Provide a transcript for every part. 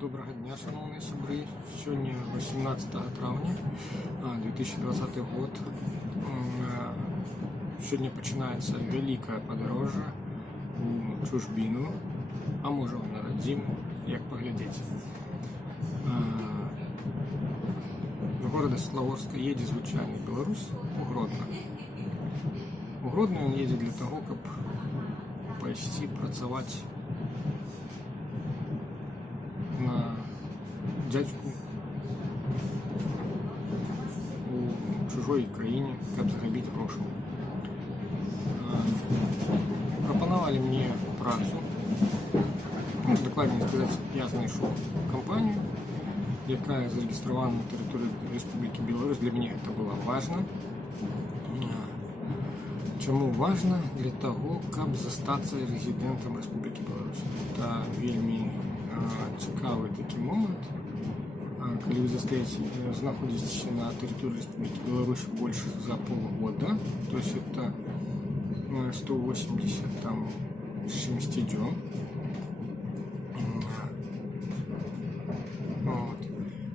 Доброго дня, шановні сябры. Сегодня 18 травня 2020 год. Сегодня начинается великое подорожжя у чужбину, а може на родзіму, як поглядеть. З города Славутска едет звычайный белорус у Гродно. У Гродно он едет для того, каб пайсці працаваць на дядьку у чужой краіне, каб зарабіць грошы. Прапанавалі мне працу. Дакладней сказаць, я знайшоў кампанію, якая зарэгістравана на тэрыторыі Рэспублікі Беларусь. Для мяне гэта было важна. Чаму важна? Для того, каб застацца рэзідэнтам Рэспублікі Беларусь. Гэта вельмі цікавы такі момант. Калі вы знаходзіцеся на тэрыторыі Рэспублікі Беларусь больш за полгода, то есть это 180 там з чымсьці дзён,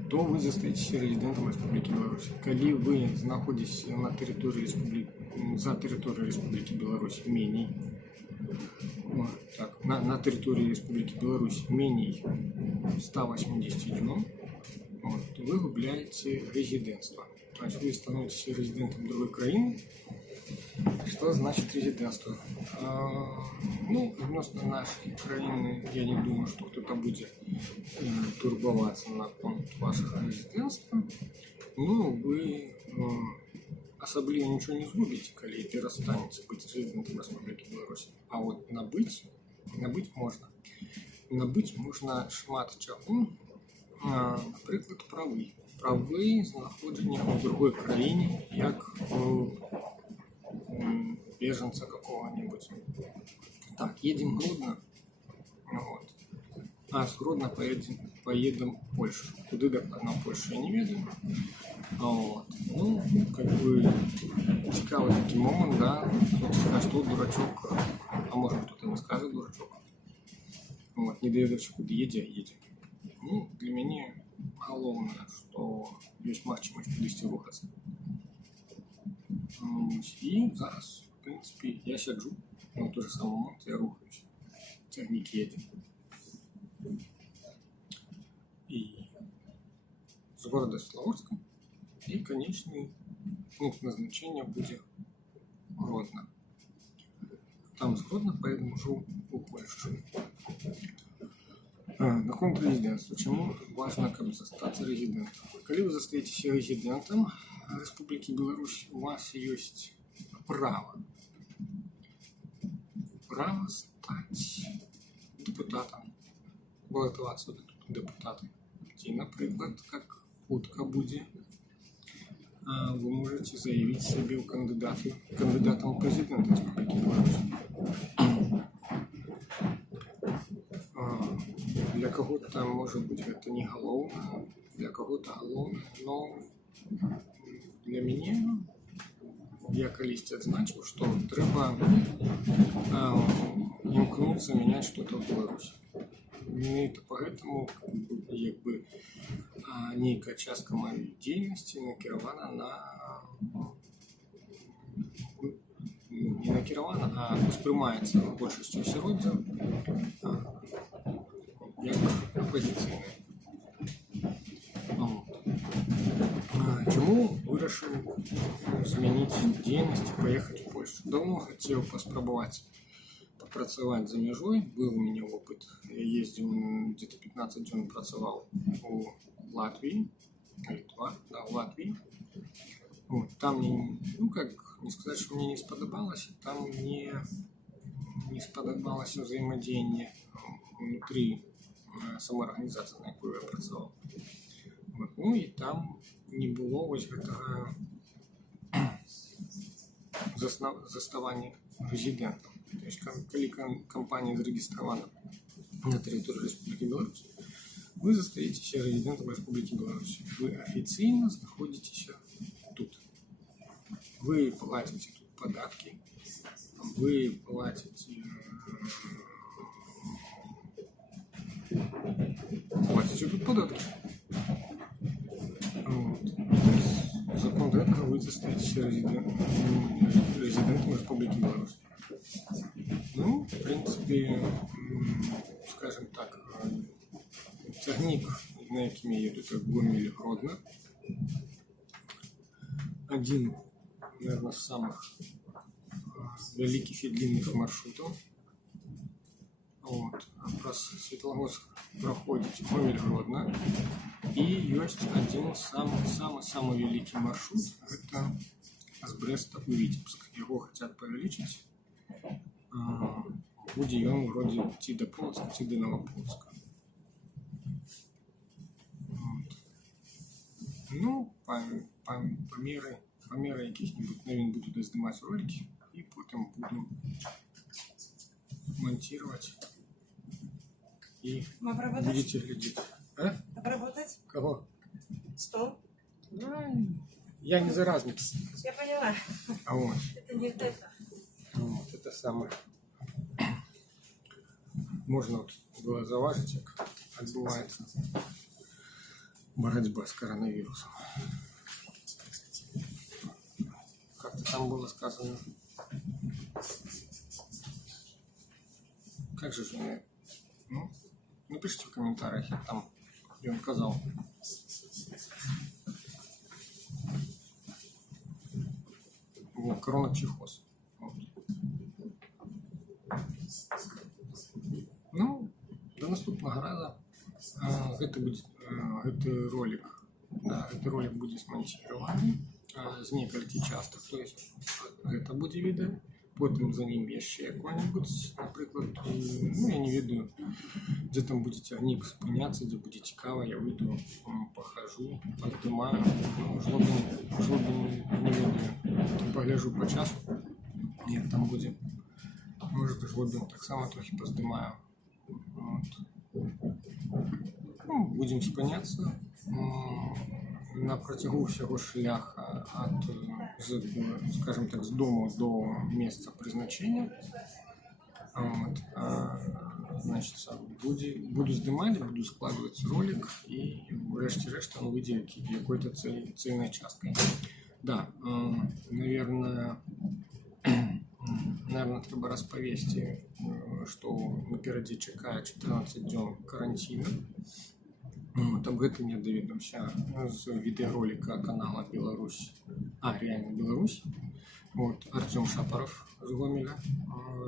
то вы застаецеся рэзідэнтам Рэспублікі Беларусь. Калі вы знаходзіцеся на тэрыторыі за тэрыторыяй Рэспублікі Беларусь меней, на тэрыторыі Рэспублікі Беларусь меней 180 дзён, вы губляете резидентство. То есть вы становитесь резидентом другой краины. Что значит резидентство? Относно нашей краины, я не думаю, что кто-то будет турбоваться на конт вашего резидентства. Но вы особливо ничего не згубите, коли перестанете быть резидентом Республики Беларусь. А вот набыть можно. Набыть можно шмат чаго. Наприклад, правы знаходження у другой країні, як беженца какого-нибудь. Так, едем в Гродно, а с Гродно поедем в Польшу. Куди докладно в Польшу, я не ведаю. Цікавий такий момент, да, кто-то скажет, что дурачок, а может кто-то не скажет дурачок. Не доведався, куди едет. Для меня головне, что есть магчимость кудись рухаться. И зараз, в принципе, я сяджу, в той же самый момент я рухаюсь. Тягник едет. И с города Славутска. И конечный пункт назначения будет Гродно. Там с Гродно поедем уже у Польшу. Наконт резидентства. Чому важно, каб застаться резидентом? Коли вы застаетесь резидентом Республики Беларусь, у вас есть право стать депутатом, баллотоваться в депутаты. И, например, как хутка будет, вы можете заявить себе у кандидатом в президента Республики Беларусь. Для кого-то, может быть, это не головне, для кого-то головне, но для меня, я колись отзначил, что треба имкнуться менять что-то в Беларуси. И поэтому, некая частка моей деятельности накирована не накирована, а воспринимается большинством асяроддзя як опозиційне. Чому вирішив змінити діяльність і поїхати в Польщу? Давно хотів спробувати попрацювати за межой. Был у меня опыт. Я ездил, где-то 15 дней працював у Латвии. Литва, да, в Латвии. Там мне, не сказать, что мне не сподобалось, там не сподобалось взаимодействие внутри самоорганізації, на яку я працював. І там не було ось гэтага заставання резидентом. То есть, коли компания зарегистрирована на территории Республики Беларусь, вы застаетесь резидентом Республики Беларусь. Вы официально находитесь тут. Вы платите тут податки, вы платите платить тут податки. Вот. Закон этого вы стать резидентом Республики Беларусь. Ну, в принципе, скажем так, цягнік, на яким я еду, это Гомель-Гродно. Один, наверное, из самых великих и длинных маршрутов. Вот. Праз Светлогорск проходит Гомель-Гродно. И есть один самый великий маршрут, это с Бреста в Витебск. Его хотят повеличить. Будет он вроде идти до Полоцка, идти до Новополоцка. Вот. Ну, по мере каких-нибудь новин буду дознімати ролики и потом буду монтировать. И будете глядеть. А? Обработать? Кого? Стол? Да, я не заразник. Я поняла. А вот. Это не это. Вот, это самое. Можно вот было заважить, как отбывается борьба с коронавирусом. Как-то там было сказано. Как же я... Ну, напишите в комментариях, я там, где он сказал. Вот, коронапсихоз. Вот. Ну, до наступного раза. Гэты ролик будзе смонтированы з некалькі частак, то есть гэта будзе відэа, потым за ним яшчэ якое-нибудь, напрыклад, ну я не ведаю, дзе там будзе цягнік спыняцца, дзе будзе цікава, я выйду, пахажу, падымаю, ну, жлобін не ведаю, пагляжу по часу, як там будзе, может жлобін таксама трохі паздымаю. Вот. Ну, будем спыняться на працягу ўсяго шляха от, скажем так, с дому до места призначения. Вот. Значит, буду здымать, буду складывать ролик и решта он выйдет какой-то цельной часткой. Да, наверное, треба распавесці, што наперадзе чакае 14 дзён каранціну. Вот, об гэтым я даведаўся з відэароліка канала Беларусь. Реально Беларусь. Вот, Артем Шапаров з Гомеля.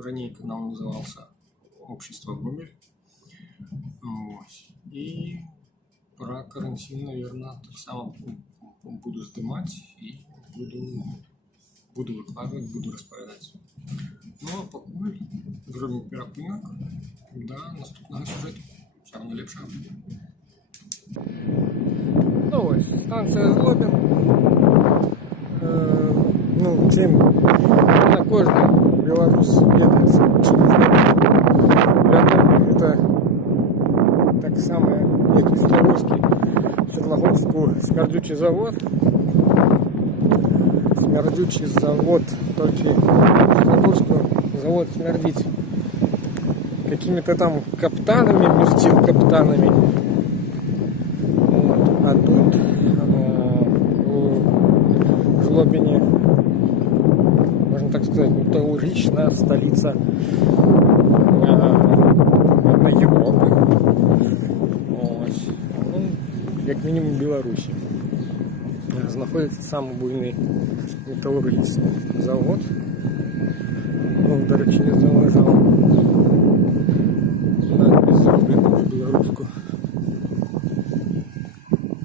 Ранее канал назывался «Общество Гомель». Вот. И про карантин, наверное, так само буду снимать и буду выкладывать, буду распавядаць. Ну а пакуль зробім перапынак да наступнага сюжэту. Всяго найлепшага. Ну вось, станцыя Злобін. Ну, чым на кожны беларус ведае вядома, это так само, як і Светлогорску смярдзючы завод. Смердючий завод, только Светлогорску завод смердить какими-то там каптанами, мертил-каптанами. Вот. А тут в Жлобине, можно так сказать, металлургичная столица Европы. Вот. Ну, как минимум Беларуси. Знаходится самый буйный металлургічний завод. Он, до речі, не заважав. Надпись зроблена по-білоруську.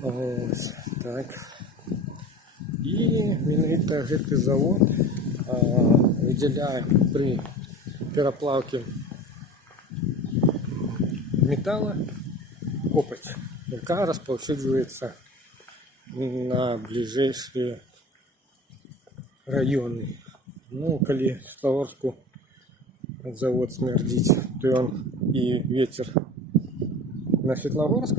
Ось так. І менавіта гэты завод виділяє при пераплаўкі металла копоть, яка распаўсюджваецца на ближайшие районы. Ну, калі в Светлогорску завод смердить, то он и ветер на Светлогорск,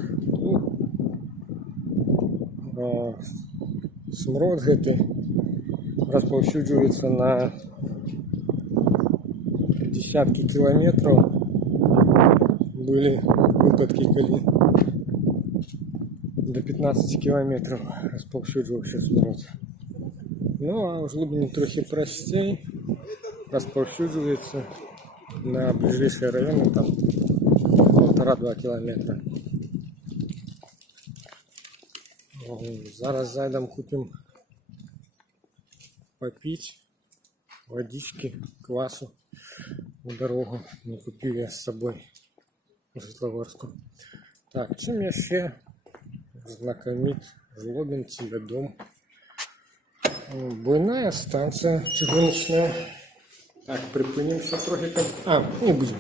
то смрод гэты распаўсюджваецца на десятки километров. Были выпадки, калі до 15 кілометрів розповсюджувався народ. Ну, а у Жлобині трохи простей, розповсюджується на ближайшие районы, там 1,5-2 кілометра. Зараз зайдем, купим попить водички, квасу в дорогу. Не купил я с собой в Светлогорску. Так, чим я ще знакомит жлобинцы для дом? Буйная станция чыгуночная. Так, припинимся трохи. Не будем.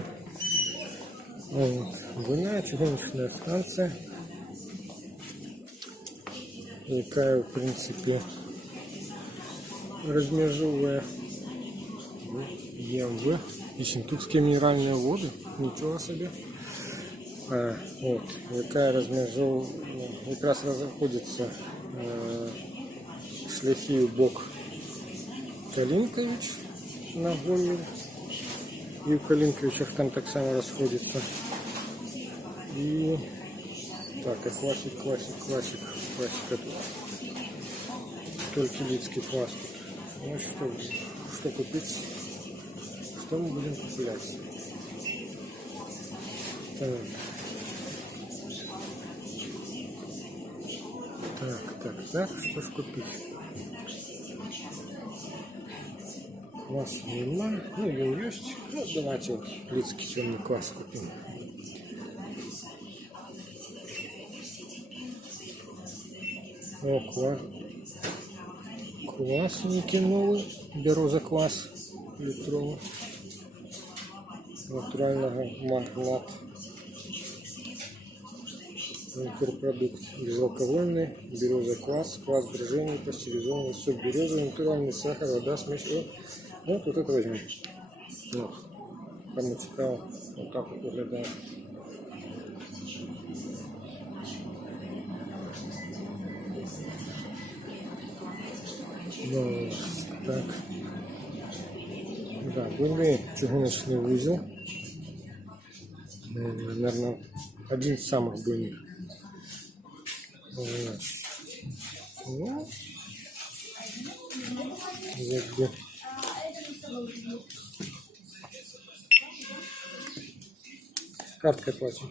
Буйная чыгуночная станция. Якая, в принципе, размежевывая ЕМВ и Синтукские минеральные воды. Ничего себе. Вот, якая размежевывая, как раз разходится шляхи в бок Калинкович на Гомель. И в Калинковичах там так само расходится. И так, а классика тут. Только лицкий квас тут. Ну что купить? Что мы будем куплять? Так, что ж купить? Квас нема, ну он есть. Ну давайте вот лицкий темный квас купим. О, квасники новые. Беру за квас литровый. Натурального магнат. Продукт безалкогольный. Беру за квас. Квас броженый, пастеризованный, сок березовый, натуральный сахар, вода, смесь. Вот это возьмем. Вот. Кому цікаво, вот так вот выглядит. Ну, так. Да, были чугуночный узел. Наверное, один из самых буйных. Ну, якби. Карткой платим.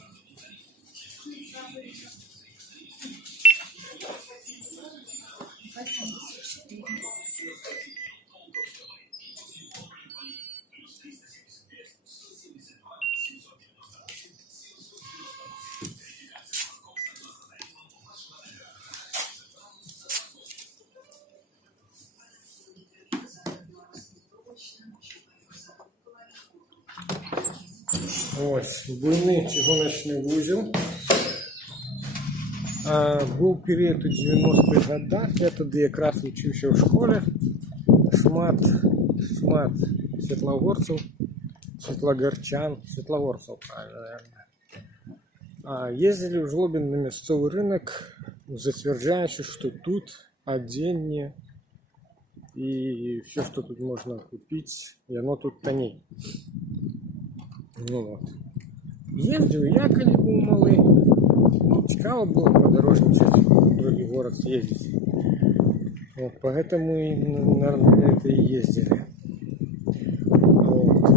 Ось, буйний чыгуночный вузел. Був період у 90-х годах, я тоді якраз вчився в школі. Шмат світлогорців, світлогорчан, світлогорців, правильно, наверное. Ездили в Жлобин на мясцовый рынок, затверждаючи, что тут отдельнее и все, что тут можно купить, и оно тут тоней. Ну вот. Ездил я, коли был малый. Ну, цікаво было подорожничать, в другой город съездить. Вот, поэтому, наверное, на это и ездили. Вот.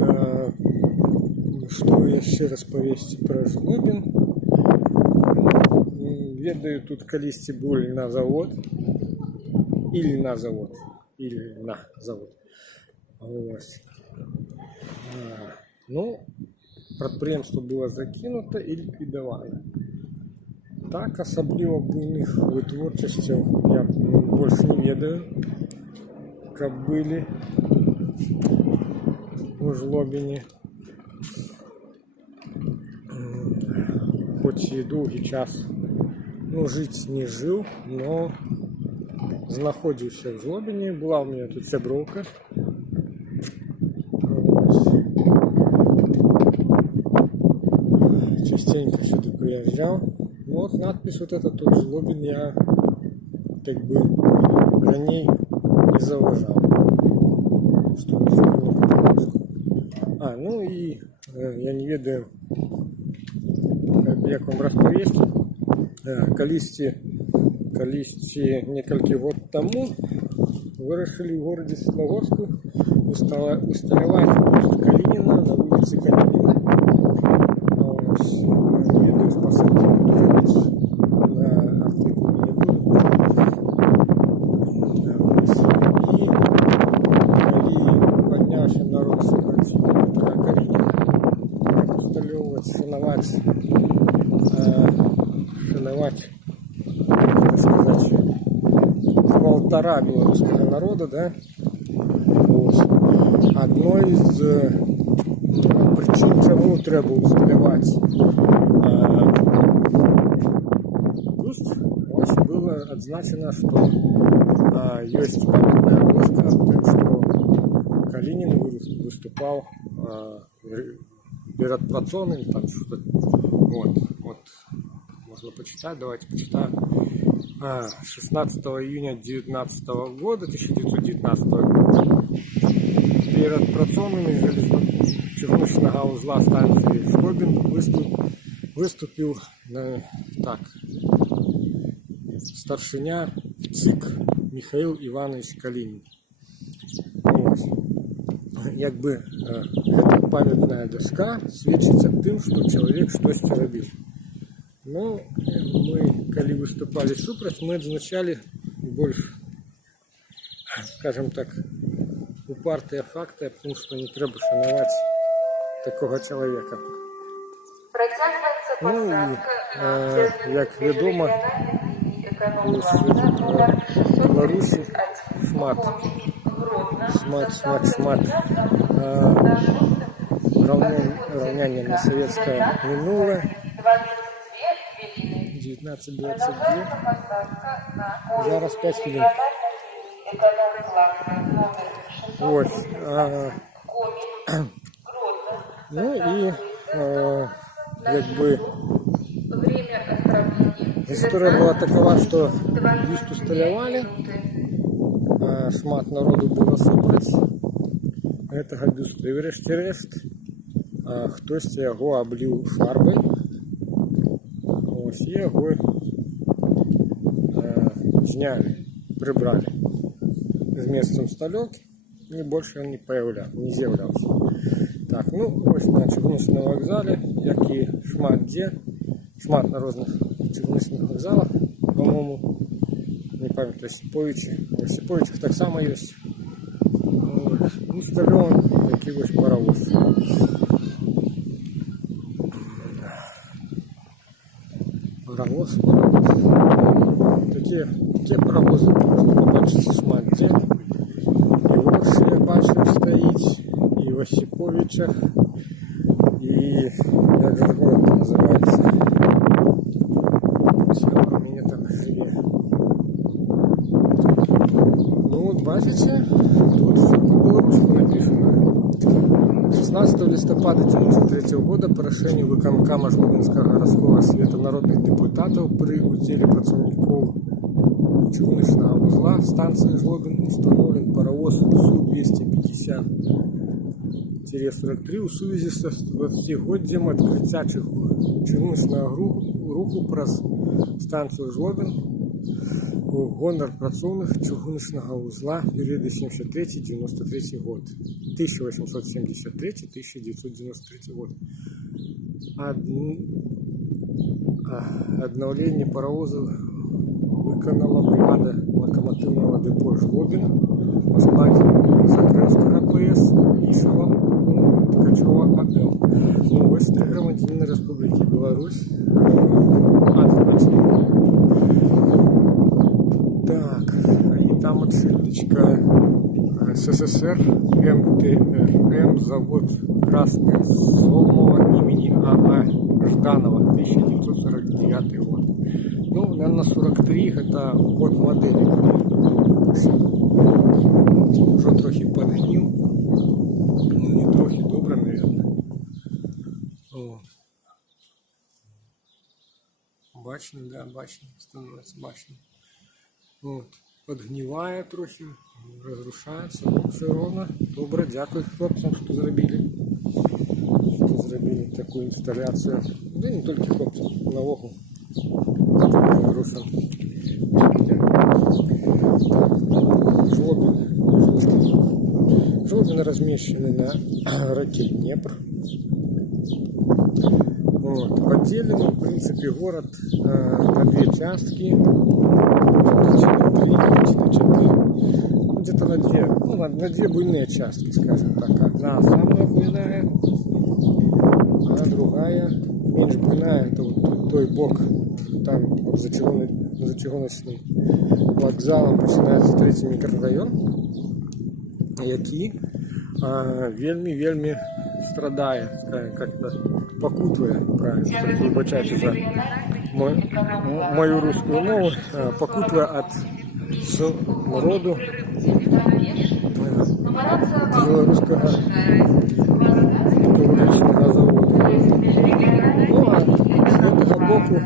Что еще раз повесить про Жлобин? Ведаю, тут колись були на завод. Или на завод. Вот. Ну, прадпрыемства было закінуто і ліквідовано. Так, особливо буйных вытворчасцяў я больше не ведаю, каб былі у Жлобине. Хоть и долгий час, ну, жить не жил, но знаходзіўся в Жлобине. Была у меня тут сяброўка. Частенько сюда приезжал. Ну, вот надпись вот эта тут Жлобин я как бы ранее не заважал. Что вот Жлобин по-белорусски. Ну и я не ведаю, як вам розповісти. Колись Калісьці некалькі год таму вырашылі ў горадзе Светлагорску усталяваць бюст Калініна на вуліцы Калініна. Не ведаю, спасылкі буду рабіць, на артыкул не буду. І калі падняўся народ супраць Петра Калініна, каб усталёўваць, шанаваць, так сказать, алтара белорусского народа, да? Вот. Одной из причин, чему треба усталяваць бюст, ось было адзначена, што ёсць памятная дошка аб тым, што Калінін выступаў перед працоўным, там что-то. Вот. Можно почитать, давайте почитаем. 16 июня 1919 года перед працоўнымі чыгуначнага узла станции Жлобин выступил старшыня ЦИК Михаил Иванович Калинин. Вот. Як бы эта памятная доска сведчыць аб тым, што чалавек штосьці рабіў. Ну, мы, калі выступали супраць, мы адзначалі больш, скажем так, упартыя факты аб тым, што не трэба шанаваць такога чалавека. Ну і, як вядома, у Беларусі шмат раўняння на савецкае мінулае. 19:22. Зараз 5 хвилин. Ось. Ну і якби історія була такова, що бюст усталявалі, шмат народу було супраць гэтага бюста. І врешті-решт хтось яго абліў фарбай. Ось яго зняли, прибрали з месцам сталёўкі, і больше он не з'являвся. Так, ну ось на чыгуначным вакзале, як і шмат на розных чыгуначных вакзалах, по-моему, не памятаю, Осиповичах так само ёсць. Усталёван такі вось паравоз. Такие паровозы можна побачити шмат дзе. І в Орші, я бачив, стоїть, і в Осиповичах, і як же город називається. Все, у мене там живе. Ну от бачите, тут все по-белорусски написано. 16 листопада 1993 года по рашенню выканкама Жлобинского городского совета народных депутатов при уделе працовников чыгуначного узла станции Жлобин установлен паровоз Су-250-43 у сувязі з 20-годдзям адкрыцця чыгуначнага руху праз станцию Жлобин у гонар працоўных чыгуначнага узла перыяду 73-93 год. 1873-1993 год. Обновление паровозов виконала бригада локомотивного депо Жлобин на складі Закревського АПС і села Ткачова АПЛ. Ну, ось три громадянина Республіки Білорусь. Так, и там отшельничка СССР МТРМ завод Красное Солнова имени А.А. Жданова 1949 год. Ну, наверное, 43 это год модели. Уже трохи подгнил. Ну, не трохи, добре, наверное. Вот. Бачный, да, бачный, становится бачный. Вот. Подгниває трохи, разрушается, но все ровно. Добре, дякую хлопцям, що зробили. Таку інсталяцію. Да не тільки хлопцям, на вогу. Білорусам. Жлобин размещены на реке Днепр. Вот. Поделен, в принципе, город на две части. На 3, на 4. Ну, где-то на две. Ну, на две буйные части, скажем так. Одна самая буйная, а другая меньше буйная. Это вот той бок, там вот за Чыгуночным вокзалом починається третій мікрорайон, який вельми страдає, скажімо, як-то покутує, правильно, вибачайте за мою русскую мову, покутує від смороду білоруського металургічного заводу. Ну, а з цього боку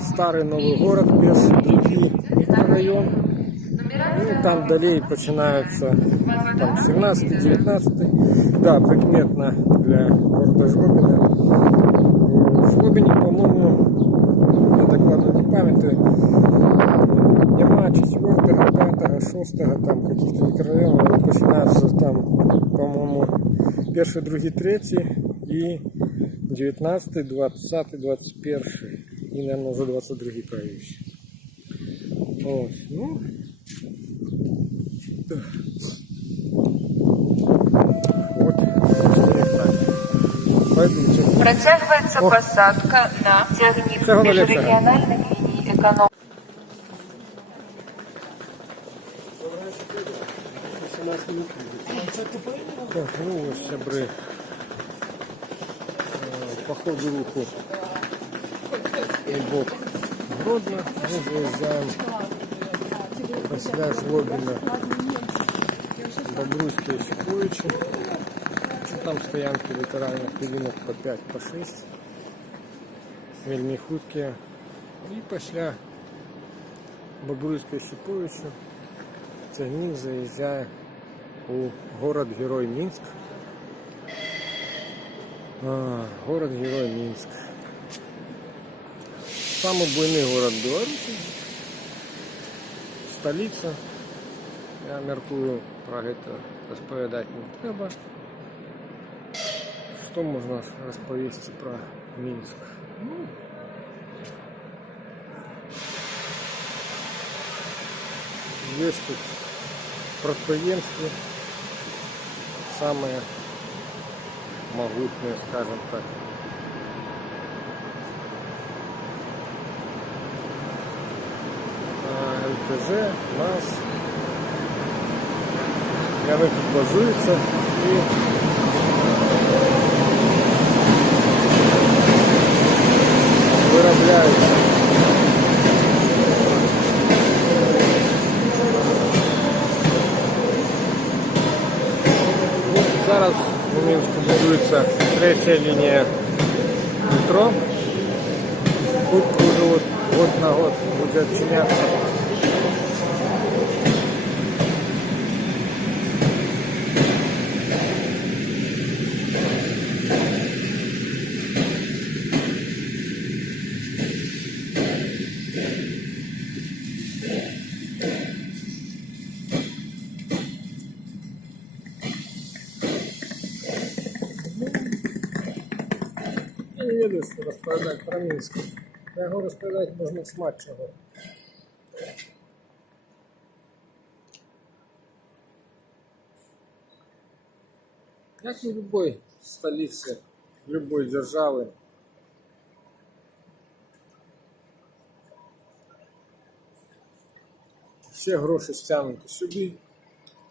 старый новый город, без другий микрорайон. Ну, там далее начинается там 17-19. Да, прикметно для города Жлобина. В Жлобине, по-моему, я докладно не памятаю, нема 4, 5, 6 там каких-то микрорайонов. Они начинаются там, по-моему, 1, 2, 3 и 19, 20, 21 и, наверное, уже 22 правильные. Вот, ну, да. Вот, пойдемте. Протягивается посадка на тягник межрегиональной линии экономики. Так, ну ось, сябри, по ходу руху и бок Гродно, мы заезжаем после Жлобина, Бобруйское, Сикуичи. Там стоянки ветеранов пилинок по 5, по 6, вельми хуткие. И после Бобруйское, Сикуичи тягник заезжая у город-герой Минск. Город-герой Минск. Самый буйный город Беларуси. Столица. Я мяркую про это розповідати не треба. Что можно розповісти про Минск? Ну, есть тут предприятия, самые могутные, скажем так. ЛТЗ, НАС. И они тут базуются и виробляються. Зараз у Мінську будується третя лінія метро. Тут уже вот год на год будет отчиняться. Я не веду, що розповідати про Мінськ. Я його розповідати можна шмат чого. Як і в любой столиці, любой держави, всі гроші стягнуті сюди,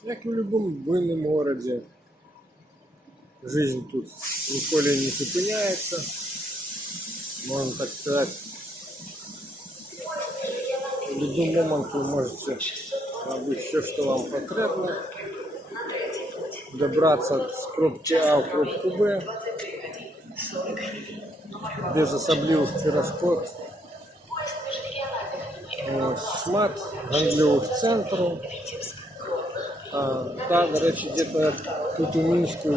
як і в будь-якому буйному городі. Жизнь тут ніколи не зупиняється, можна так сказати. В любой момент вы можете набыть все, что вам потребно, добраться с кропки А в кропку Б, без особливых перешкод. Шмат гандлевых центров. Да, до речі, где-то тут у Минску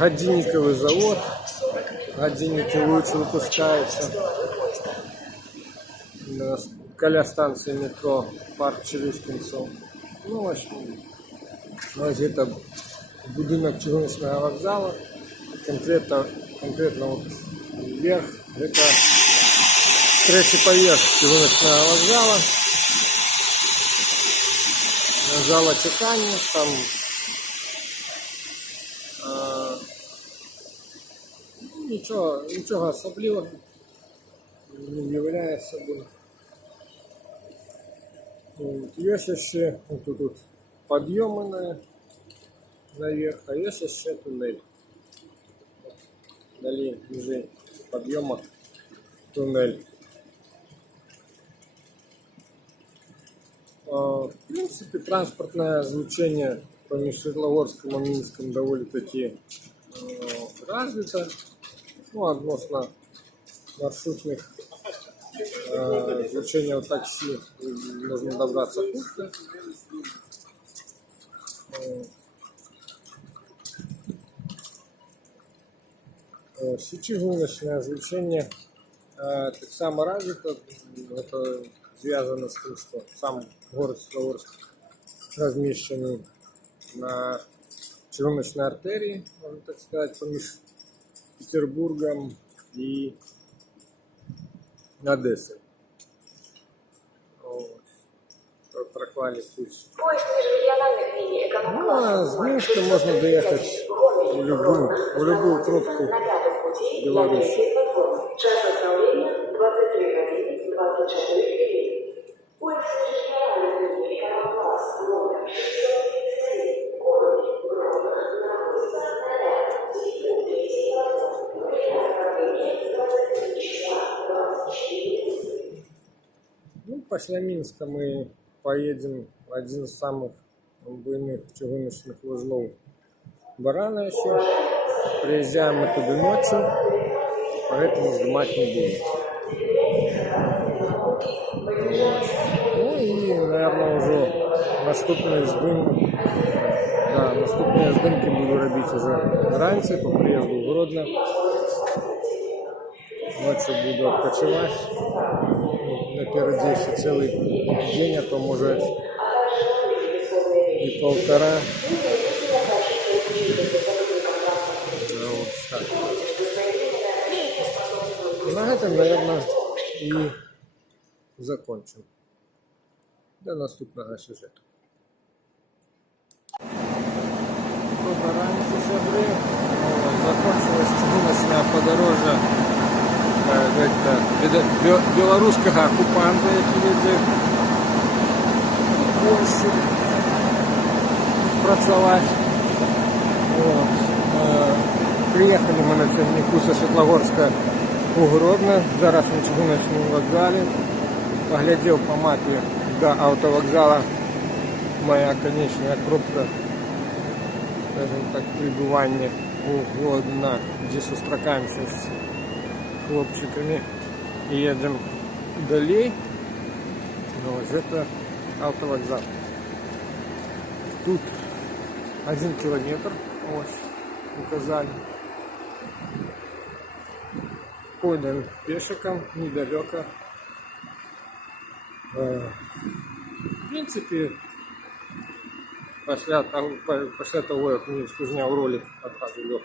годинниковый завод. Годинники лучше выпускаются. каля станции метро парк Челюскинцев. Ну, ось это будинок чыгуночного вокзала. Конкретно вот вверх, это третий поверх чыгуночного вокзала. Зала чекання, там нічого особливого не являє собою. Є ще тут підйоми наверх, а є ще тунель. Далі ниже підйома тунель. В принципе, транспортное звучение поміж Светлогорском и Минском довольно-таки развито. Ну, относно маршрутных звучения в такси можно добраться быстро. Чыгуночное звучение так само развито. Это связано с тем, что сам город Светлогорск размещен на чыгуночной артерии, можно так сказать, поміж Петербургом и Одессой. Вот. Проклали путь. Ну, а с Минска можно доехать в любую трубку Беларуси. Час отправления 23:24. Улица региональной линии эконом-класс номер 637, город Гродно, находится на ряд 9:30. Время отправления 23 часа 24 минуты. Ну, после Минска мы поедем в один из самых буйных чыгуночных узлов Барана еще. Приезжаем мы туда ночью, поэтому снимать не будем. Ну и, наверное, уже наступные здымки буду робить уже раньше по приезду в Гродно. Ночью буду отпочивать. Наперед еще целый день, а то может и полтора. Вот так. На этом, наверное, и закончим. До наступного сюжету. Доброго ранку, сябри. Закончилось чыгуночное подорожжя белорусского оккупанта, який їде в Польщу працювати. Приїхали ми на цягніку зі Світлогорська у Гродно. Зараз на чыгуночному вокзалі. Поглядел по мапе до автовокзала. Моя конечная пробка, скажем так, пребывания у Гродно, где сустракаемся с хлопчиками и едем далее. Вот это автовокзал. Тут 1 километр, ось, указали. Пойдем пешиком, недалеко. В принципе, после того, як мені зняв ролик, одразу лег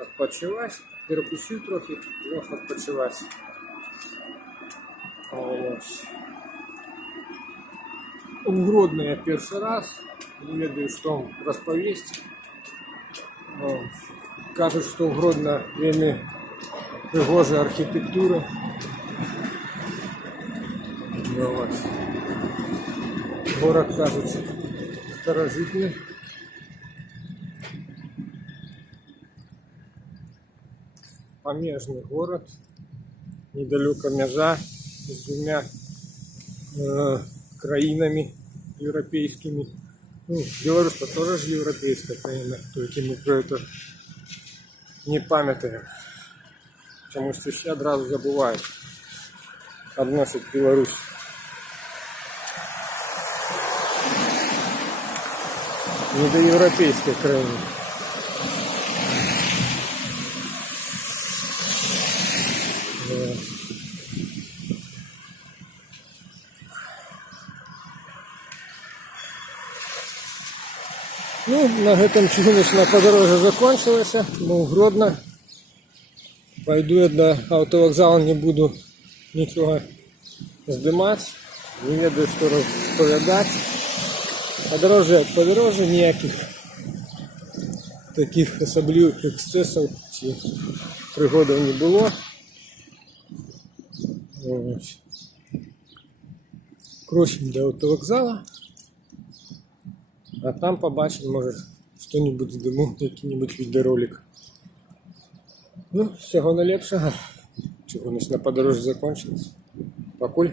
відпочивати, перекусив трохи, лег відпочивати. У Гродно я перший раз, не ведаю, что розповісти. Кажуть, що в Гродно вельми пригожа архітектура. Вот. Город, кажется, старожитный. Помежный город. Недалеко межа с двумя краинами европейскими. Ну, Беларусь тоже же европейская краина, только мы про это не памятаем. Потому что все одразу забывают относят Беларусь. Не до европейской краины. Ну, на гэтым чыгуначная падарожжа закончылася. Ну, Гродно. Пойду я до аўтавакзала, не буду нічога здымаць. Не ведаю, што распавядаць. Падарожжа як падарожжа, ніякіх таких асаблівых эксцэсаў ці прыгодаў не было. Ось. Крочим до аўтавакзала. А там побачим, может, что-нибудь здыму, який-нибудь відеоролик. Ну, всього найлепшого. Чыгуначная падарожжа закончилась. Пакуль.